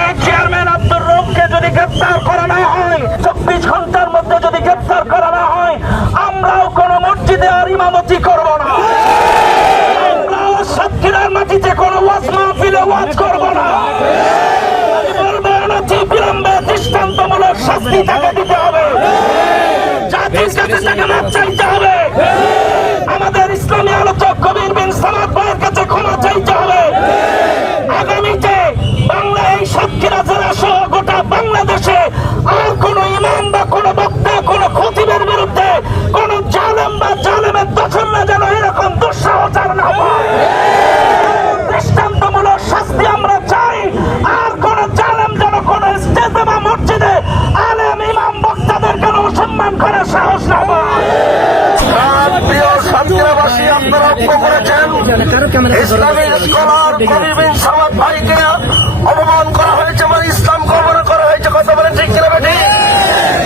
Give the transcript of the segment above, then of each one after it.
এই চেয়ারম্যান আব্দুর রউফকে যদি গ্রেফতার করা না হয়, 24 ঘন্টার মধ্যে যদি গ্রেফতার করা না হয়, আমরাও কোন মসজিদে আর ইমামতি করব না। আমরাও সাতক্ষীরার মাটিতে কোন ওয়াজ মাহফিলে ওয়াজ করব না। বিলম্বে দৃষ্টান্তমূলক শাস্তি তাকে দিতে হবে, জাতির কাছে তাকে মাপ চাইতে হবে। আমাদের ইসলামী আলোচক কবির বিন সামাদ ভাইয়ের কাছে ক্ষমা চাইতে হবে। আগামীতে বাংলা এই সাতক্ষীরা জেলা সহ গোটা বাংলাদেশে আর কোন ইমাম বা কোন বক্তা কোন খতিবের বিরুদ্ধে কোন জালেম বা জালেমের দখল যেন এরকম দুঃসাহস না হয়। দৃষ্টান্তমূলক শাস্তি আমরা চাই। আর কোন জালেম যেন কোন স্টেজে বা মসজিদে আলেম ইমাম বক্তাদের কেন সম্মান করার সাহস না হয়। প্রিয় সাতক্ষীরাবাসী, আপনারা লক্ষ্য করেছেন ইসলামী স্কলার কবির বিন সামাদ ভাইকে অপমান করা হয়েছে, মানে ইসলাম কবর করা হয়েছে। কথা বলে ঠিক কিনা বেটি?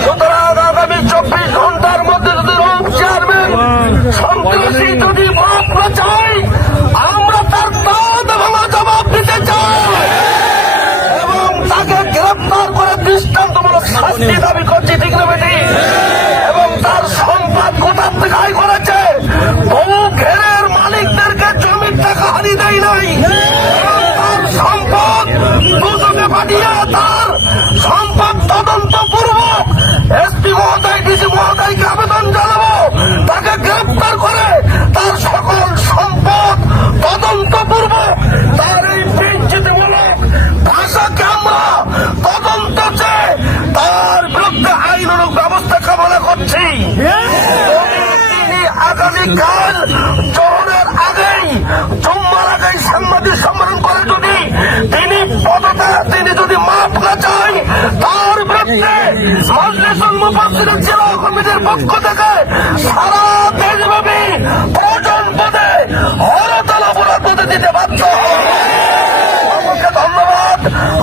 সুতরাং আগামী 24 ঘন্টার মধ্যে যদি রউফ চেয়ারম্যান সন্ত্রাসী যদি মাপ না চাই, আমরা তার দাঁত ভাঙা জবাব দিতে চাই এবং তাকে গ্রেফতার করে দৃষ্টান্তমূলক শাস্তি দাবি করছি। ঠিক না বেটি? এবং তার সম্পদ কোথার থেকে আয় করেছে? বহু ঘেরের মালিকদেরকে জমির টাকা হারিয়ে দেয় নাই। তার সম্পদ দুজনে পাঠিয়ে তার সম্পদ তদন্ত পূর্বক এসপি মহোদয় ডিসি মহোদয়কে আবেদন জানাবো, তাকে গ্রেফতার করে তার সকল সম্পদ তদন্ত পূর্বক তার এই বিচ্ছিন্নমূলক ভাষাকে আমরা তদন্ত চেয়ে তার বিরুদ্ধে আইনানুগ ব্যবস্থা কামনা করছি। তিনি আগামীকাল জোহরের আগেই জুম্মার আগেই সাংবাদিক সম্মেলন করে যদি তিনি যদি মাপ না চাই, তার বিরুদ্ধে মজলিসুল মুফাসসিরিন জেলা কমিটির পক্ষ থেকে সারা দেশব্যাপী প্রয়োজন পদে হরতাল অবরোধ দিতে বাধ্য হবে। আমাকে ধন্যবাদ।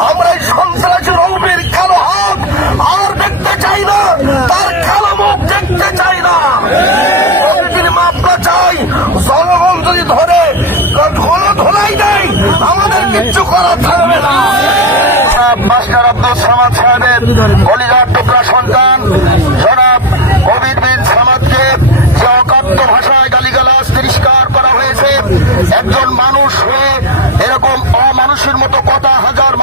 আমরা এই সন্ত্রাসী রউফের কালো হাত আর দেখতে চাই না, তার কালো মুখ দেখতে চাই না। যদি মাপ না চাই, জনগণ যদি ধরে ধোলাই দেয়, আমাদের কিচ্ছু করার থাকবে না। মাস্টার আব্দুল সামাদ সাহেবের কলিজার টুকরা সন্তান জনাব কবির বিন সামাদকে যে অকাত্য ভাষায় গালিগালাজ তিরস্কার করা হয়েছে, একজন মানুষ হয়ে এরকম অমানুষের মতো কথা হাজার